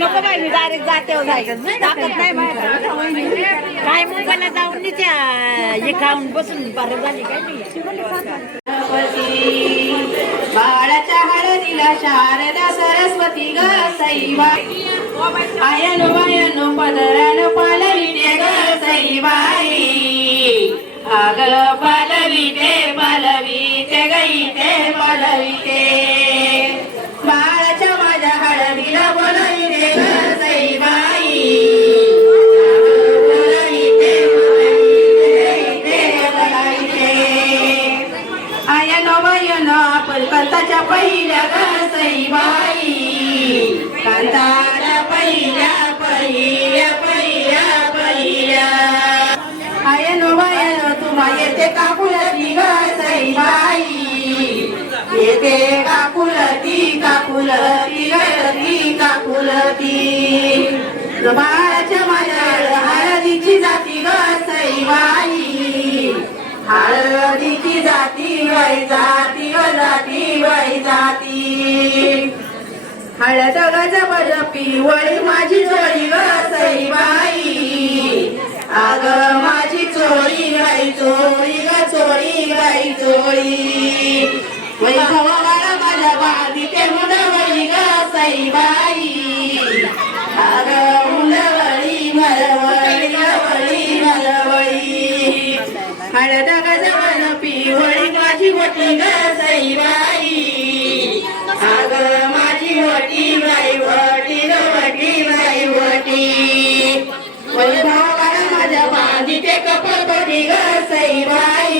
नको बाई, मी डायरेक्ट जातेवर जायचं ताकद नाही माहिती काय मुंबईला जाऊन निच्या हे खाऊन बसून बरं झाली काय बाळाच्या हळदीला शारदा सरस्वती ग सईबाई आयनो बायनो पदरान पालविते ग सईबाई आग पालविते पालविते गईते पालविते बाळाच्या माझ्या हळदीला बोलविते ग सईबाई बोलविते बोलविते बोलविते आयनो बायनो आपण कांताच्या पहिल्या ग सईबाई कांताच्या पहिल्या पहिल्या पहिल्या पहिल्या आयनो बायनो तुम्हा येते काकुलती ग सईबाई येते काकुलती काकुलती गळती काकुलती बाळाच्या माझ्या हळदीची जाती ग सईबाई हळदीची जाती वय जाती ग जाती वय जाती हळद गजबज पिवळी माझी चोळी ग सईबाई आग माझी चोळी गाई चोळी ग चोळी गाई चोळी वै बाळा माझ्या बांधीते मुंडवळी ग सईबाई आग मुंडवळी मलवळी मलवळी मलवळी हळद गजबज पिवळी माझी मोठी ग सईबाई आग माझी वटी बाई वटी वटी बाई वटी वैभवाला माझ्या बांधीते कपडपटी ग सईबाई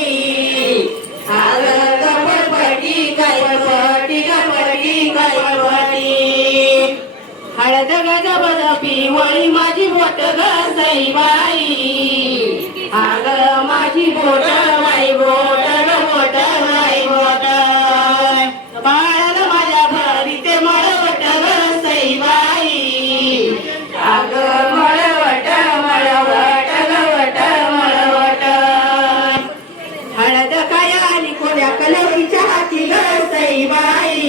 आग कपडपटी कपडपटी कपडपटी कपडपटी हळद गजबज पिवळी माझी बोट ग सईबाई आग माझी बोट बाई बोट ग बोट बाई बोट बाळाला माझ्या भरीते मळवट ग सईबाई आग मळवट मळवट गवट मळवट हळद काय आली कोण्या कलरीच्या हाती ग सईबाई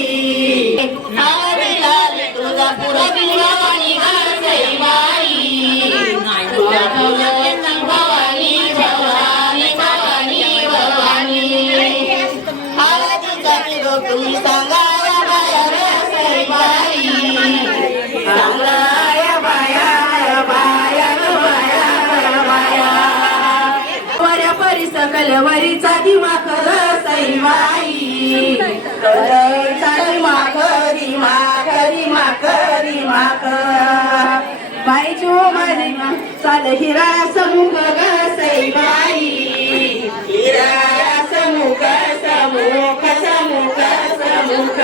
तुझा पुरा बिलवाणी ग सईबाई भवानी भवानी भवानी भवानी हळदीचा किलो तुम्ही सांगाया बाया ग सईबाई सांगाया बाया बाया ग बाया बाया वऱ्या परी सकल वरीचा दिमाग ग सईबाई दिमाग दिमाग दिमाग दिमाग बाईचो माझी चाल हिरा समुख ग सईबाई हिरा समुख समुख समुख समुख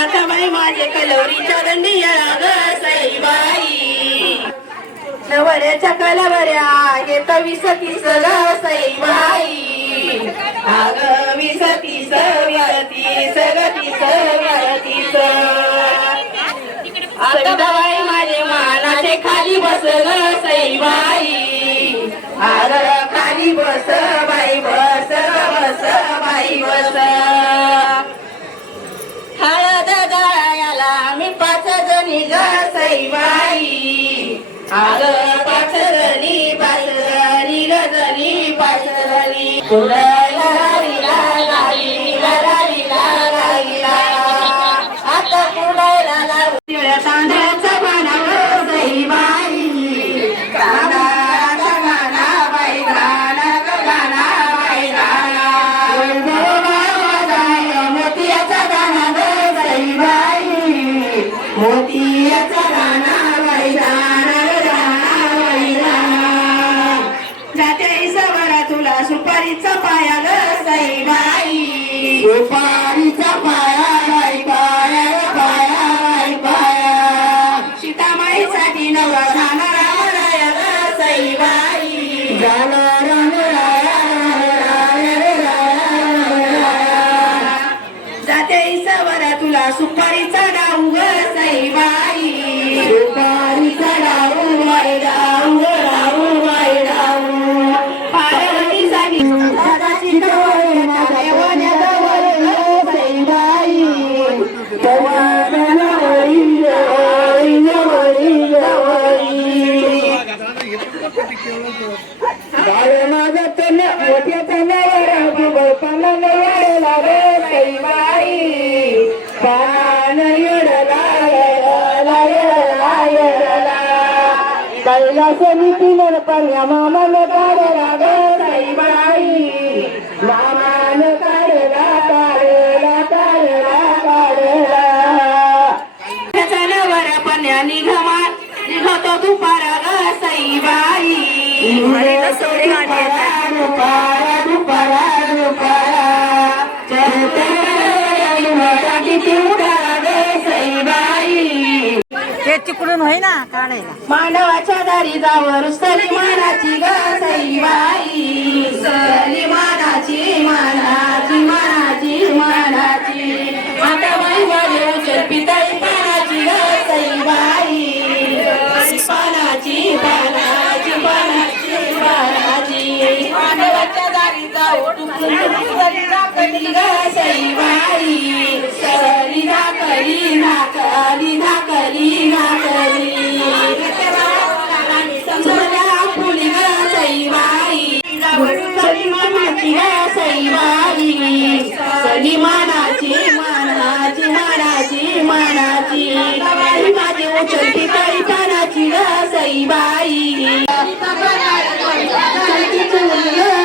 आता बाई माझे कलवरीच्या दंडी ग सईबाई नवऱ्याच्या कलवऱ्या येत 20-30 ग सईबाई आग 20-30 30 30 आता बाई माझे मानाचे खाली बस ग सईबाई आग खाली बस by bus bus by bus हळद दळायला मी 5 जणी ग सईबाई आग 5 जणी 5 जणी ग जणी 5 जणी कुडायला लालीला लालीला लालीला लालीला आता कुडायला लालीला तांदळाचा पाना ग सईबाई तांदळाचा गाणा बाई गाणा ग गाणा बाई गाणा मोतियाचा गाणा ग सईबाई मोतियाचा गाणा बाई गाणा गाणा बाई गाणा जाते सवरा तुला सुपारीचा पाया ग सईबाई सुपारीचा पाया बाई पाया पाया बाई पाया सीतामाईसाठी नवा जाणारा राया ग सईबाई जाणारा जाते सवरा तुला सुपारीचा डाऊ ग सईबाई सुपारीचा डाऊ बाई डाऊ डाऊ बाई डाऊ पार्वतीसाठी दादाची पायवान्याजवळ सईबाई जवळी माझा तन मोठ्या तनावर पानानं येडला रे सईबाई पानानं येडला कैलासनी तिनं पण्या मामानं काढला रे सईबाई मामानं काढला तनावर पण्या निघतो दुपारा ग सईबाई ते तिकडून होई ना काढायला मानवाच्या दारी जावर सलीमानाची ग सईबाई सलीमानाची मानाची आता बाई माझे उचल पिताई पानाची ग सईबाई पानाची मानवाच्या दारी जावर सली झाकली ग सईबाई सली झाकली फुली ग सईबाई सलीमानाची ग सईबाई सलीमानाची मानाची माझी उचलती काही पानाची ग सईबाई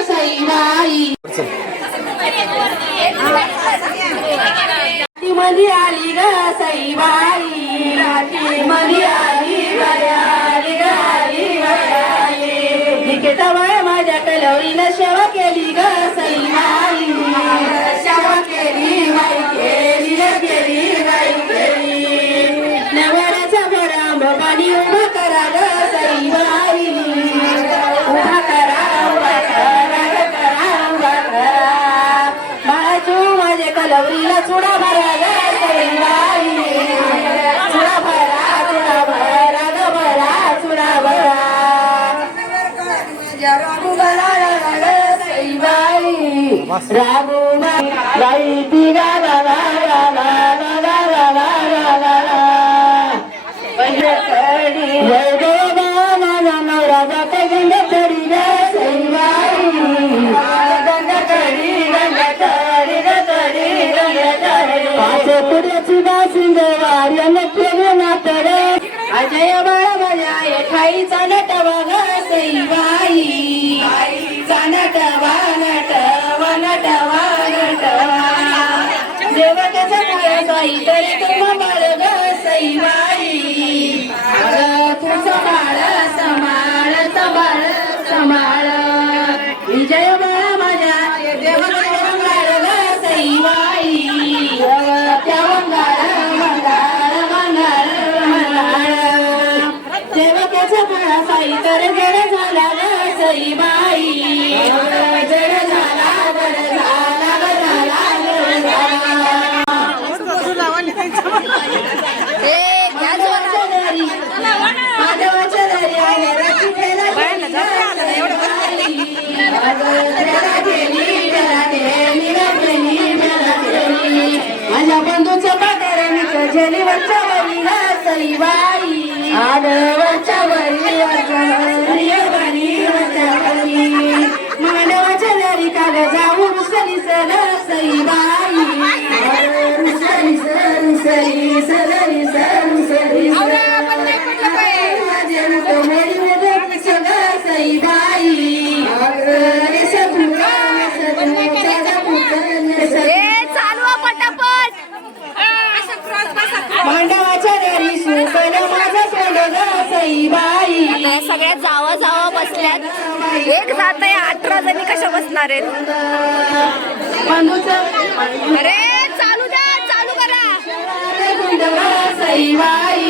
सईबाई मध्ये आली ग सईबाई मध्ये आली निकेताबाई माझ्या कलवरीनं सेवा केली ग सईबाई सेवा केली नवऱ्याचा भरा बाबानी उभा करा ग सईबाई उभा करा बाजू माझ्या कलवरीला चुडा भरा ग सईबाई चुडा भरा सईबाई अजय बाळा माझ्या ठाईचा नटवा ग सईबाई नटवा देवकाचा साई तरी तुम बाळ ग सईबाई तुझं बाळ सांभाळ विजय बाळा माझ्या देवकाचा बाळ ग सईबाई त्या मंगाळ देवकाचा बाळा साई तर जड झाला ग सईबाई जड झाला माझ्या बंधूच्या पाठाराने कजली वरच्या वरी ग सईबाई आडवरच्या वरी मानवाच्या दारी काग जाऊ रुसली सर सईबाई मांडवाच्या दारी सुकन माझा तोंड ग सईबाई सगळ्यात जावा बसल्यात एक जात आहे 18 जणी कशा बसणार आहेत अरे चालू द्या चालू करा सईबाई सईबाई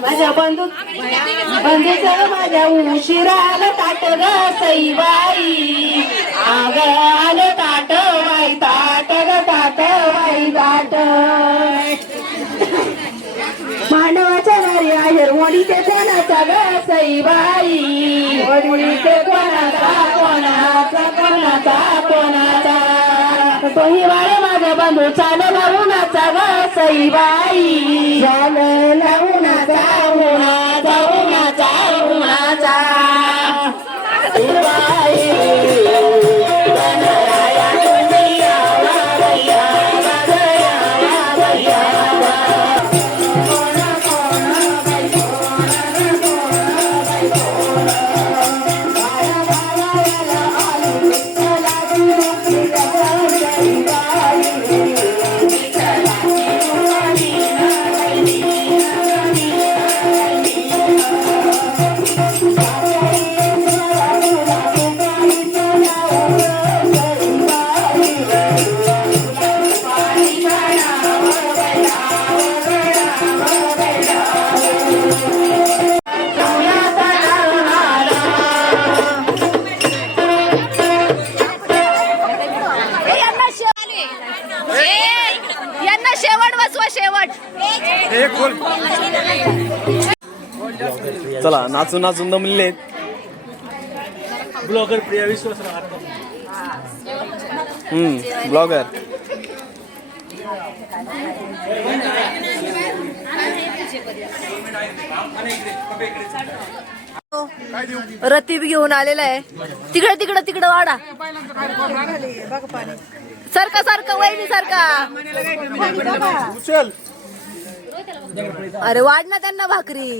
माझ्या बंधूचं माझ्या उशिरा आलं ताट ग सईबाई आग आलं ताट बाई ताट ग ताट बाई ताट मांडवाच्या नारी आहेर वडी ते कोणाचा ग सईबाई वडी ते कोणाचा कोणाचा कोणाचा कोणाचा तो हिवाळे माझा बंधू चाल लावूनाचा ग सईबाई चाल लावूनाचा उन्हाचा उन्हाचा उन्हाचा सईबाई गणराया तुम्ही यावा गया गया गया यांना शेवट बसवा शेवट. चला नाचून नाचून दमले. ब्लॉगर प्रिया विश्वास ब्लॉगर रतीब घेऊन आलेला आहे. तिकडे तिकडे तिकडे वाडा सारखा सारखा वहिनी सारखा. अरे वाढ ना त्यांना भाकरी.